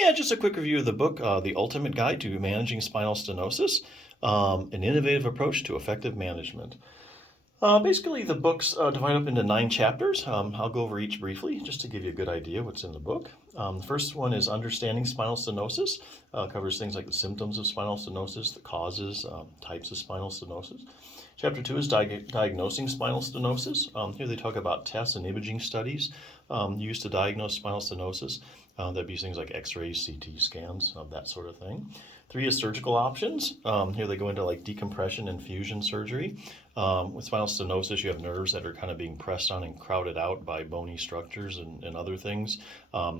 Yeah, just a quick review of the book, The Ultimate Guide to Managing Spinal Stenosis, an innovative approach to effective management. Basically, the book's divided up into 9 chapters. I'll go over each briefly just to give you a good idea what's in the book. The first one is Understanding Spinal Stenosis. Covers things like the symptoms of spinal stenosis, the causes, types of spinal stenosis. Chapter 2 is Diagnosing Spinal Stenosis. Here they talk about tests and imaging studies used to diagnose spinal stenosis. That'd be things like x-rays, CT scans, that sort of thing. 3 is surgical options. Here they go into like decompression and fusion surgery. With spinal stenosis, you have nerves that are kind of being pressed on and crowded out by bony structures and other things.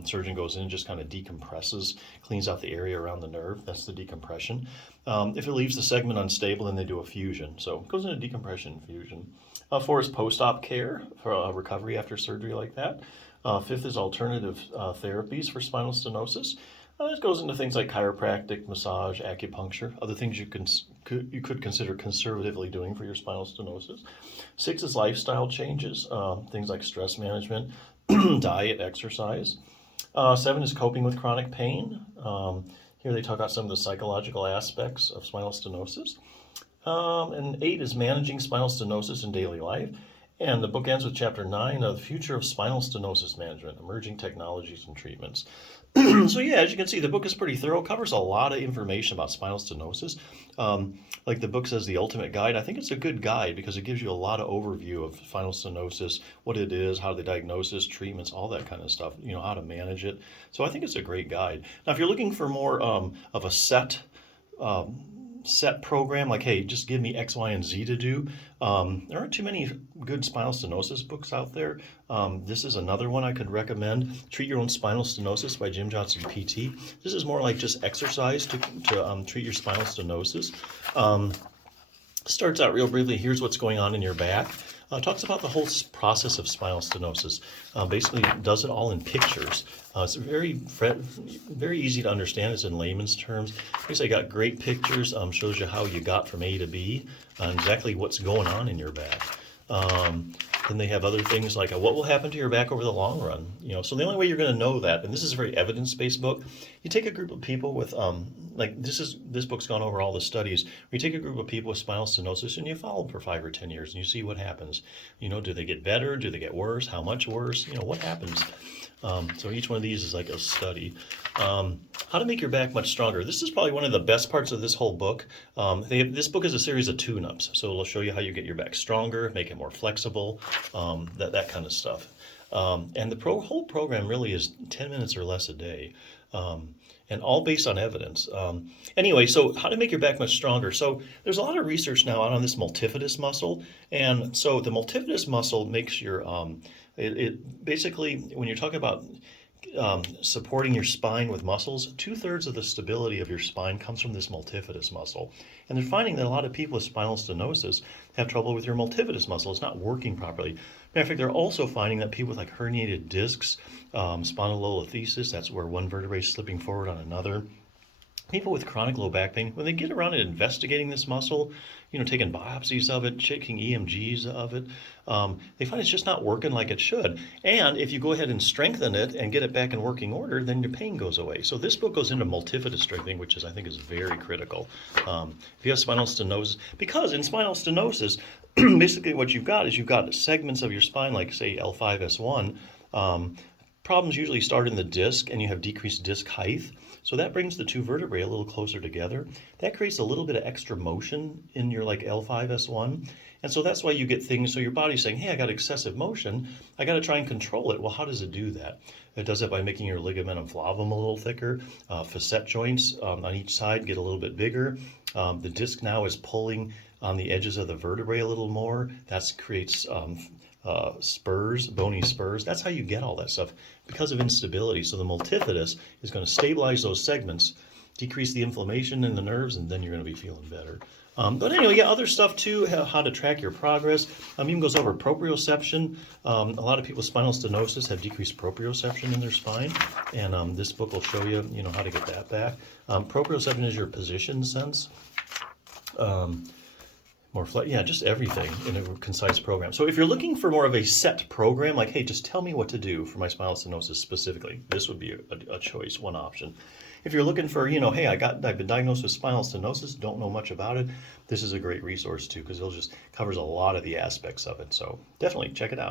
Surgeon goes in and just kind of decompresses, cleans out the area around the nerve. That's the decompression. If it leaves the segment unstable, then they do a fusion. So it goes into decompression and fusion. 4 is post-op care for recovery after surgery like that. 5th is alternative therapies for spinal stenosis. This goes into things like chiropractic, massage, acupuncture, other things you could consider conservatively doing for your spinal stenosis. 6 is lifestyle changes, things like stress management, diet, exercise. 7 is coping with chronic pain. Here they talk about some of the psychological aspects of spinal stenosis. And 8 is managing spinal stenosis in daily life. And the book ends with chapter 9 of the future of spinal stenosis management, emerging technologies and treatments. So yeah, as you can see, the book is pretty thorough, covers a lot of information about spinal stenosis. Like the book says, The Ultimate Guide. I think it's a good guide because it gives you a lot of overview of spinal stenosis, what it is, how the diagnosis, treatments, all that kind of stuff, how to manage it. So I think it's a great guide. Now, if you're looking for more of a set program, like, hey, just give me X, Y, and Z to do. There aren't too many good spinal stenosis books out there. This is another one I could recommend. Treat Your Own Spinal Stenosis by Jim Johnson, PT. This is more like just exercise to treat your spinal stenosis. Starts out real briefly, here's what's going on in your back. Talks about the whole process of spinal stenosis. Basically does it all in pictures. It's very easy to understand. It's in layman's terms. Basically got great pictures, shows you how you got from A to B, exactly what's going on in your back. Then they have other things like what will happen to your back over the long run. So the only way you're going to know that, and this is a very evidence-based book, you take a group of people with this book's gone over all the studies. You take a group of people with spinal stenosis and you follow them for 5 or 10 years and you see what happens. Do they get better? Do they get worse? How much worse? What happens? So each one of these is like a study. How to make your back much stronger. This is probably one of the best parts of this whole book. This book is a series of tune-ups, so it'll show you how you get your back stronger, make it more flexible, that kind of stuff. And the whole program really is 10 minutes or less a day, and all based on evidence. Anyway, so how to make your back much stronger. So there's a lot of research now out on this multifidus muscle, and so the multifidus muscle makes your it basically, when you're talking about supporting your spine with muscles, 2/3 of the stability of your spine comes from this multifidus muscle. And they're finding that a lot of people with spinal stenosis have trouble with your multifidus muscle. It's not working properly. Matter of fact, they're also finding that people with like herniated discs, spondylolisthesis, that's where one vertebrae is slipping forward on another. People with chronic low back pain, when they get around to investigating this muscle, taking biopsies of it, taking EMGs of it, they find it's just not working like it should. And if you go ahead and strengthen it and get it back in working order, then your pain goes away. So this book goes into multifidus strengthening, which I think is very critical. If you have spinal stenosis, because in spinal stenosis, basically what you've got segments of your spine, like say L5-S1, problems usually start in the disc and you have decreased disc height. So that brings the 2 vertebrae a little closer together. That creates a little bit of extra motion in your like L5-S1. And so that's why you get things, so your body's saying, hey, I got excessive motion, I got to try and control it. Well, how does it do that? It does it by making your ligamentum flavum a little thicker. Facet joints on each side get a little bit bigger. The disc now is pulling on the edges of the vertebrae a little more. That creates spurs, bony spurs. That's how you get all that stuff because of instability. So the multifidus is going to stabilize those segments, decrease the inflammation in the nerves, and then you're going to be feeling better. But anyway, yeah, other stuff too, how to track your progress. Even goes over proprioception. A lot of people with spinal stenosis have decreased proprioception in their spine, and this book will show you, how to get that back. Proprioception is your position sense. Yeah, just everything in a concise program. So if you're looking for more of a set program, like, hey, just tell me what to do for my spinal stenosis specifically, this would be a choice, one option. If you're looking for, hey, I've been diagnosed with spinal stenosis, don't know much about it, this is a great resource too, because it just covers a lot of the aspects of it. So definitely check it out.